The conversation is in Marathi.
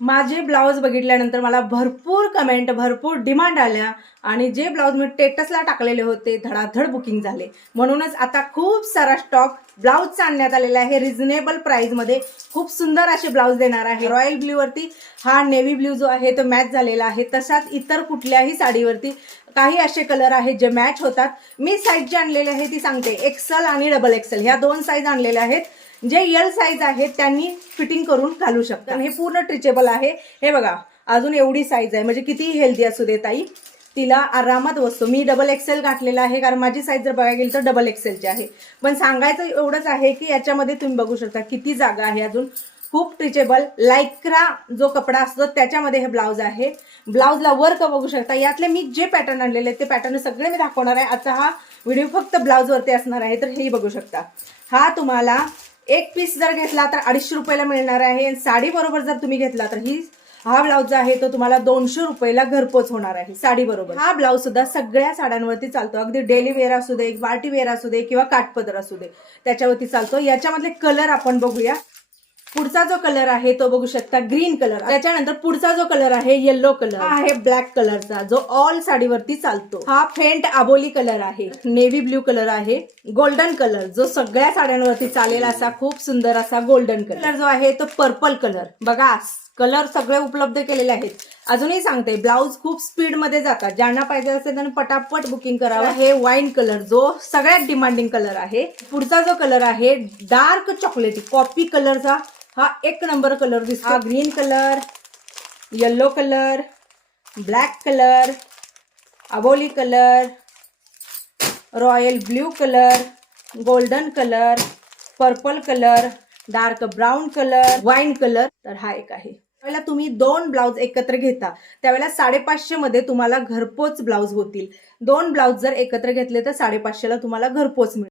माझे ब्लाऊज बघितल्यानंतर मला भरपूर कमेंट भरपूर डिमांड आल्या आणि जे ब्लाऊज मी टेटसला टाकलेले होते धडाधड बुकिंग झाले. म्हणूनच आता खूप सारा स्टॉक ब्लाऊजचा आणण्यात आलेला आहे. रिझनेबल प्राईजमध्ये खूप सुंदर असे ब्लाऊज देणार आहे. रॉयल ब्ल्यूवरती हा नेव्ही ब्ल्यू जो आहे तो मॅच झालेला आहे. तसाच इतर कुठल्याही साडीवरती काही असे कलर आहेत जे मॅच होतात. मी साईज जे आणलेले आहे ती सांगते. एक्सल आणि डबल एक्सल ह्या दोन साईज आणलेल्या आहेत. जे यल साईज आहेत त्यांनी फिटिंग करून घालू शकतात हे पूर्ण ट्रिचेबल आहे. हे बघा अजून एवढी साईज आहे. म्हणजे किती हेल्दी असू दे ताई. तिला आरामात बसतो मी डबल एक्सेल घातलेला आहे कारण माझी साईज जर बघायला गेली तर डबल एक्सेलची आहे. पण सांगायचं एवढंच आहे की याच्यामध्ये तुम्ही बघू शकता किती जागा आहे अजून. खूप ट्रिचेबल लायक्रा जो कपडा असतो त्याच्यामध्ये हे ब्लाऊज आहे. ब्लाऊजला वर्क बघू शकता. यातले मी जे पॅटर्न आणलेले ते पॅटर्न सगळे मी दाखवणार आहे. आजचा हा व्हिडिओ फक्त ब्लाऊजवरती असणार आहे तर हेही बघू शकता. हा तुम्हाला एक पीस जर घेतला तर अडीचशे रुपयाला मिळणार आहे. साडी बरोबर जर तुम्ही घेतला तर ही हा ब्लाऊज जो आहे तो तुम्हाला दोनशे रुपयाला घरपोच होणार आहे. साडी बरोबर. हा ब्लाऊज सुद्धा सगळ्या साड्यांवरती चालतो. अगदी डेली वेअर असू दे पार्टी वेअर असू दे किंवा काठपदर असू दे त्याच्यावरती चालतो. याच्यामधले कलर आपण बघूया. पुढचा जो कलर आहे तो बघू शकता ग्रीन कलर त्याच्यानंतर पुढचा जो कलर आहे येल्लो कलर हा आहे ब्लॅक कलरचा जो ऑल साडीवरती चालतो. हा फेंट आबोली कलर आहे. नेव्ही ब्ल्यू कलर आहे. गोल्डन कलर जो सगळ्या साड्यांवरती चालेल असा खूप सुंदर असा गोल्डन कलर जो आहे तो पर्पल कलर बघा कलर सगळे उपलब्ध केलेले आहेत. अजूनही सांगते ब्लाऊज खूप स्पीडमध्ये जातात. ज्यांना पाहिजे असेल त्यांना पटापट बुकिंग करावं. हे वाईन कलर जो सगळ्यात डिमांडिंग कलर आहे पुढचा जो कलर आहे डार्क चॉकलेटी कॉपी कलरचा हा एक नंबर कलर दिसतो. हा green colour yellow colour black colour अबोली colour royal blue colour golden colour purple colour dark brown colour wine colour तर हा एक आहे. त्यावेळेला तुम्ही दोन ब्लाऊज एकत्र घेता. त्यावेळेला साडेपाचशे मध्ये तुम्हाला घरपोच ब्लाऊज होतील. दोन ब्लाऊज जर एकत्र घेतले तर साडेपाचशेला तुम्हाला घरपोच मिळेल.